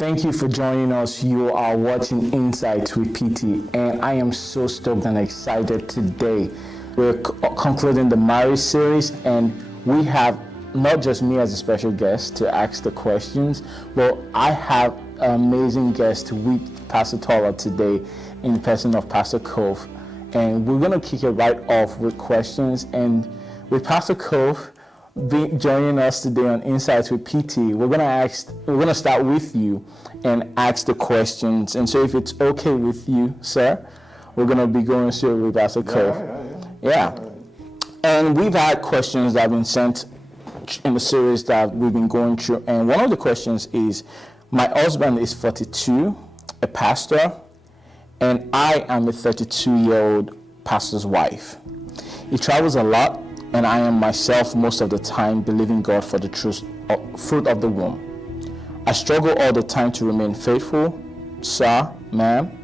Thank you for joining us. You are watching Insights with PT, and I am so stoked and excited today. We're concluding the marriage series, and we have not just me as a special guest to ask the questions, but I have an amazing guest with Pastor Tola today in the person of Pastor Cove. And we're going to kick it right off with questions. And with Pastor Cove joining us today on Insights with PT, we're going to start with you and ask the questions. And so if it's okay with you, sir, we're going to be going through with Pastor Cove. Yeah. And we've had questions that have been sent in the series that we've been going through. And one of the questions is, my husband is 42, a pastor, and I am a 32-year-old pastor's wife. He travels a lot, and I am myself most of the time believing God for the fruit of the womb. I struggle all the time to remain faithful. Sir, ma'am,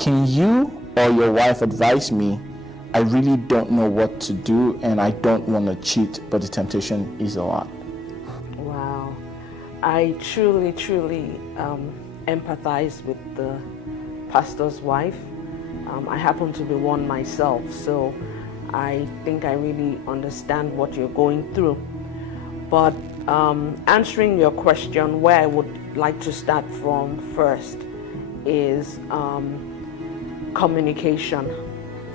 can you or your wife advise me? I really don't know what to do, and I don't want to cheat, but the temptation is a lot. Wow. I truly empathize with the pastor's wife. I happen to be one myself, so I think I really understand what you're going through. But answering your question, where I would like to start from first is communication.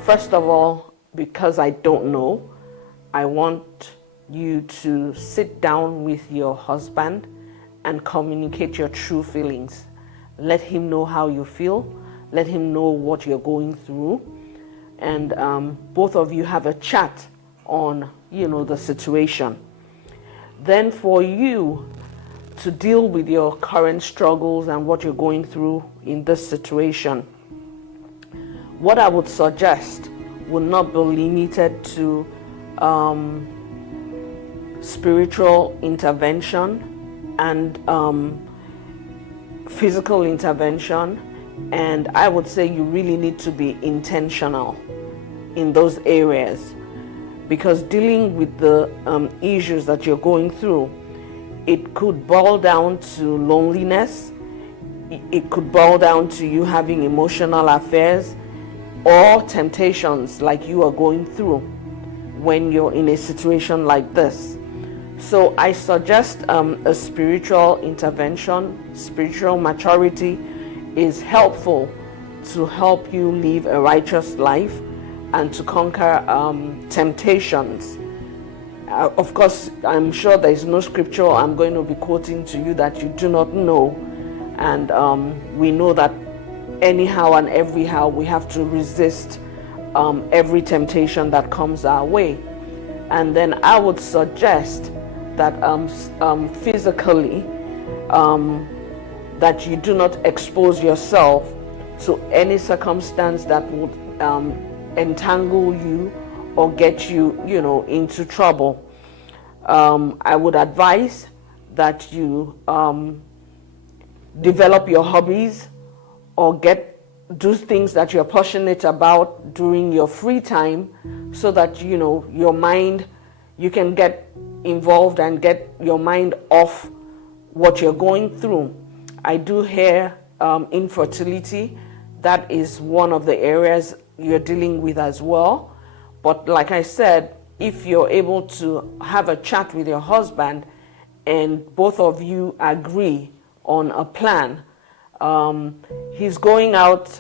First of all, because I don't know, I want you to sit down with your husband and communicate your true feelings. Let him know how you feel. Let him know what you're going through. And both of you have a chat on, the situation. Then for you to deal with your current struggles and what you're going through in this situation, what I would suggest would not be limited to spiritual intervention and physical intervention. And I would say you really need to be intentional in those areas, because dealing with the issues that you're going through, it could boil down to loneliness. It could boil down to you having emotional affairs or temptations like you are going through when you're in a situation like this. So I suggest a spiritual intervention. Spiritual maturity is helpful to help you live a righteous life and to conquer temptations. Of course, I'm sure there is no scripture I'm going to be quoting to you that you do not know. And we know that anyhow and everyhow we have to resist every temptation that comes our way. And then I would suggest that physically, that you do not expose yourself to any circumstance that would entangle you or get you, into trouble. I would advise that you develop your hobbies or do things that you're passionate about during your free time, so that your mind, you can get involved and get your mind off what you're going through. I do hear infertility. That is one of the areas you're dealing with as well. But like I said, if you're able to have a chat with your husband and both of you agree on a plan, he's going out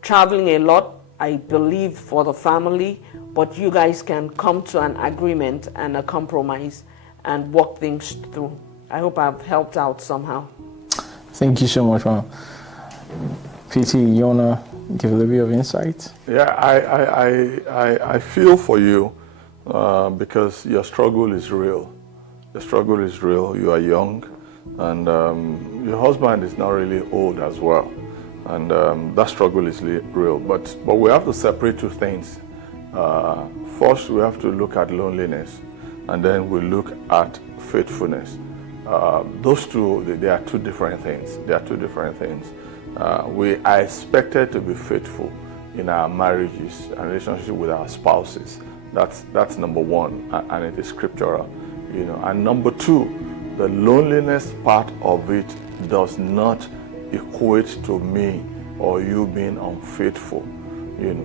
traveling a lot, I believe, for the family, but you guys can come to an agreement and a compromise and work things through. I hope I've helped out somehow. Thank you so much, ma'am. PT, you wanna give a little bit of insight? Yeah, I feel for you because your struggle is real. The struggle is real. You are young, and your husband is not really old as well, and that struggle is real. But we have to separate two things. First, we have to look at loneliness, and then we look at faithfulness. Those two, they are two different things. They are two different things. We are expected to be faithful in our marriages and relationship with our spouses. That's number one, and it is scriptural, And number two, the loneliness part of it does not equate to me or you being unfaithful.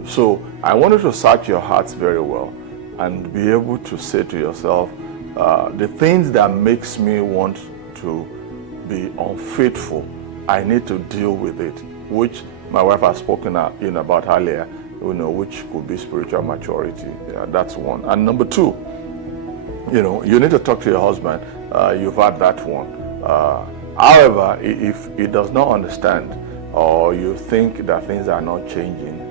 So I wanted to search your hearts very well and be able to say to yourself, the things that makes me want to be unfaithful, I need to deal with it, which my wife has spoken about earlier, which could be spiritual maturity. That's one. And number two, you need to talk to your husband. You've had that one. However, if he does not understand, or you think that things are not changing,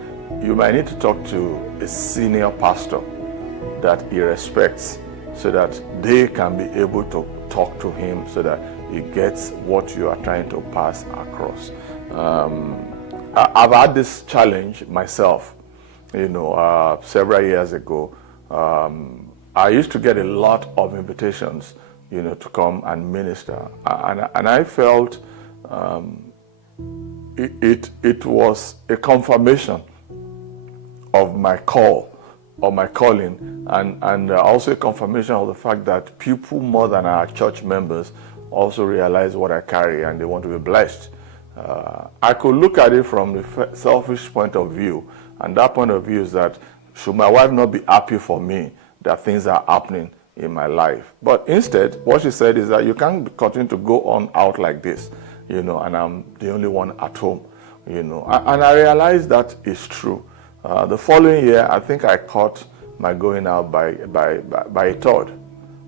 you might need to talk to a senior pastor that he respects, so that they can be able to talk to him so that he gets what you are trying to pass across. I've had this challenge myself, several years ago. I used to get a lot of invitations, to come and minister. And I felt it was a confirmation of my call, or my calling, and also a confirmation of the fact that people more than our church members also realize what I carry and they want to be blessed. I could look at it from the selfish point of view, and that point of view is that should my wife not be happy for me that things are happening in my life? But instead, what she said is that you can't continue to go on out like this, and I'm the only one at home, and I realized that is true. The following year, I think I caught my going out by a third,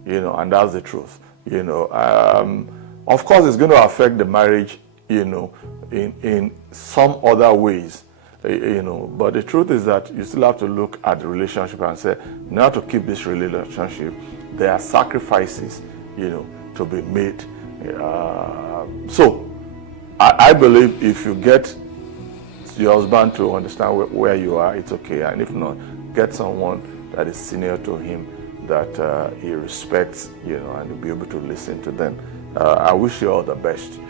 and that's the truth. Of course, it's going to affect the marriage, in some other ways, but the truth is that you still have to look at the relationship and say, now to keep this relationship, there are sacrifices, to be made. So I believe if you get your husband to understand where you are, it's okay. And if not, get someone that is senior to him, that he respects, and you'll be able to listen to them. I wish you all the best.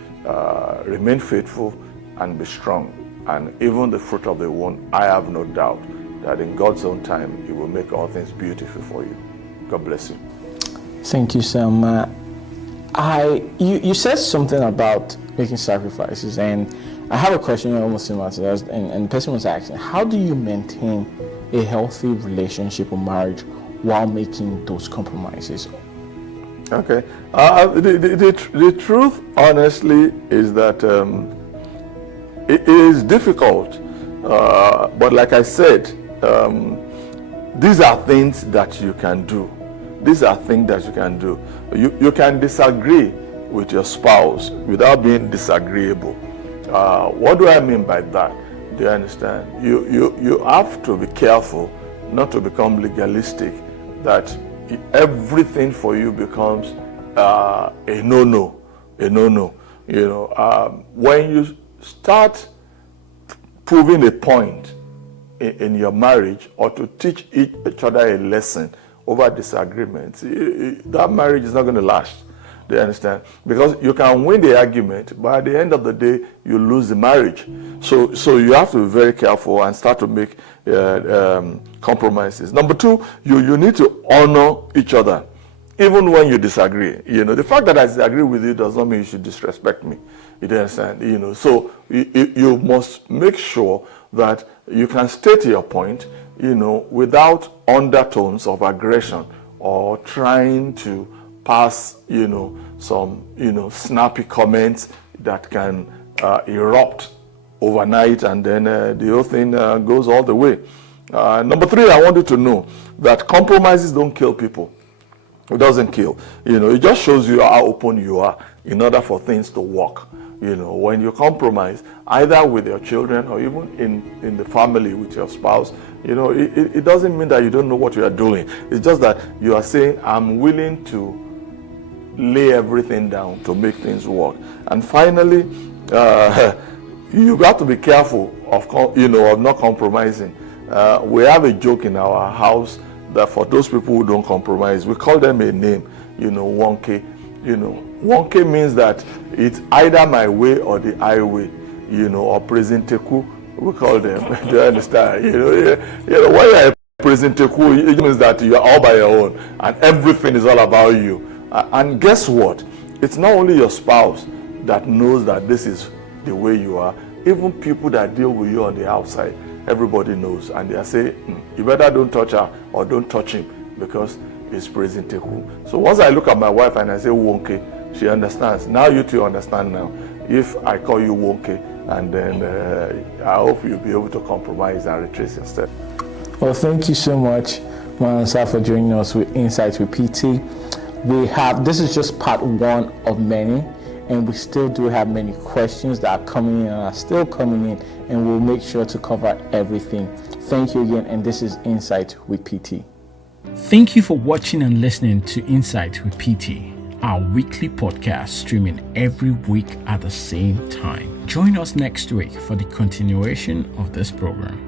Remain faithful and be strong. And even the fruit of the womb, I have no doubt that in God's own time, He will make all things beautiful for you. God bless you. Thank you, Sam. You said something about making sacrifices, and I have a question almost similar to that, and the person was asking, how do you maintain a healthy relationship or marriage while making those compromises? Okay. The truth, honestly, is that it is difficult. But like I said, these are things that you can do. These are things that you can do. You can disagree with your spouse without being disagreeable. What do I mean by that? Do you understand? You have to be careful not to become legalistic, that everything for you becomes a no-no. When you start proving a point in your marriage, or to teach each other a lesson over disagreements, that marriage is not going to last. Do you understand? Because you can win the argument, but at the end of the day, you lose the marriage. So you have to be very careful and start to make compromises. Number two, you need to honor each other, even when you disagree. The fact that I disagree with you does not mean you should disrespect me. You understand? So you must make sure that you can state your point, without undertones of aggression or trying to pass, some, snappy comments that can erupt overnight, and then the whole thing goes all the way. Number three, I want you to know that compromises don't kill people. It doesn't kill. It just shows you how open you are in order for things to work. When you compromise, either with your children or even in the family with your spouse, it doesn't mean that you don't know what you are doing. It's just that you are saying, I'm willing to lay everything down to make things work. And finally, you got to be careful of not compromising. We have a joke in our house that for those people who don't compromise, we call them a name, wonky. Wonky means that it's either my way or the highway, or presenteku, we call them. Do you understand? When you're a presenteku, it means that you are all by your own and everything is all about you. And guess what? It's not only your spouse that knows that this is the way you are. Even people that deal with you on the outside, everybody knows, and they say, you better don't touch her or don't touch him because he's praising Teku. So once I look at my wife and I say Wonke, she understands. Now you two understand now. If I call you Wonke, and then I hope you'll be able to compromise and retrace your step. Well, thank you so much, Mansa, for joining us with Insights with PT. This is just part one of many, and we still do have many questions that are coming in and are still coming in, and we'll make sure to cover everything. Thank you again, and this is Insights with PT. Thank you for watching and listening to Insights with PT, our weekly podcast streaming every week at the same time. Join us next week for the continuation of this program.